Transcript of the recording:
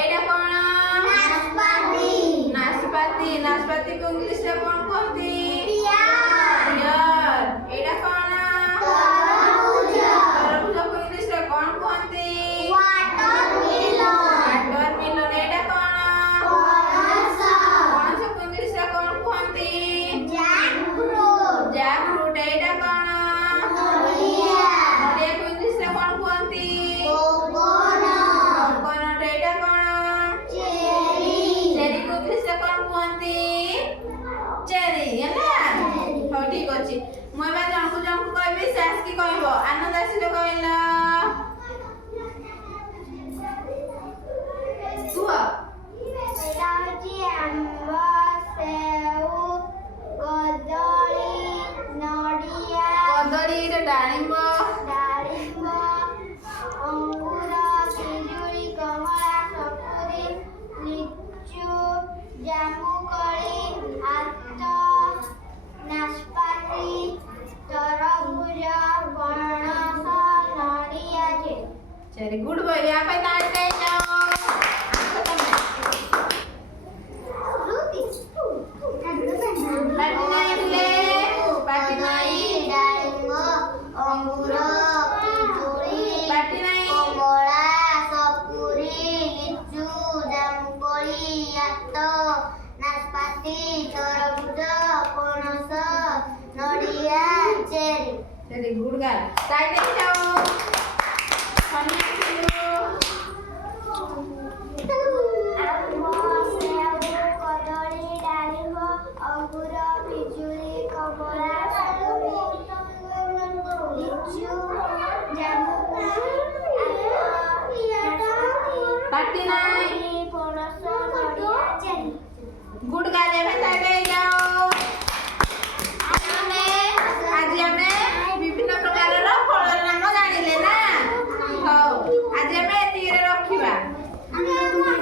ଏଇଟା କଣ? ନାଶପାତି। ନାଶପାତି କୁ ଇଂଲିଶ ରେ କଣ କୁହନ୍ତି? ପିଅର। ଏଇଟା କଣ? ତରଭୁଜ କୁ ଇଂଲିଶ ରେ କଣ କୁହନ୍ତି? ୱାଟରମିଲନ। ଏଇଟା କଣ? ପଣସ କୁ ଇଂଲିଶ ରେ କଣ କୁହନ୍ତି? ଜ୍ୟାକଫ୍ରୁଟ। ଏଇଟା କଣ? ନଡ଼ିଆ କୁ ଇଂଲିଶ ରେ କଣ କୁହନ୍ତି? କୋକୋନଟ। ଏଇଟା କଣ? ଚେରି କୁ ଇଂଲିଶ ରେ କଣ କୁହନ୍ତି? ଚେରି। ହେଲା ହଉ ଠିକ ଅଛି। ମୁଁ ଏବେ ଜଣକୁ କହିବି, ସେ ଆସିକି କହିବ। ଆନନ୍ଦ ଆସିଲେ କହିଲ କୁହ। ଆମ୍ବ, ସେଉ, କଦଳୀ, ନଡ଼ିଆ, କଦଳୀ। ଏଇଟା ଡାଳିମ୍ବ। ଅଙ୍ଗୁର, ପିଜୁଳି, କମଳା, ସପୁରୀ, ଲିଚୁ, ଜାମୁକୋଳି, ଆତ, ନାଶପାତି, ତରଭୁଜ, ପଣସ, ନଡ଼ିଆ, ଚେରି। ଗୁଡ ବୟ। ୟା ପାଇଁ ତାଳି ଦେଇଯାଅ। ଅଙ୍ଗୁର, ପିଜୁଳି, କମଳା, ସପୁରୀ, ଲିଚୁ, ଜାମୁକୋଳି, ଆତ, ନାଶପାତି, ତରଭୁଜ, ପଣସ, ନଡ଼ିଆ, ଚେରି। ଚେରି। ଗୁଡ ଗାର୍ଲ। ତାଳି ଦେଇଯାଅ। ଆମ୍ବ, ସେଉ, କଦଳୀ, ଡାଳିମ୍ବ, ଅଙ୍ଗୁର, ପିଜୁଳି, କମଳା, ସପୁରୀ, ଲିଚୁ, ଜାମୁକୋଳି, ପାଟି ନାହିଁ। ପଣସ, ନଡ଼ିଆ, ଚେରି। ଗୁଡ ଗାର୍ଲ। ଏବେ ତାଳି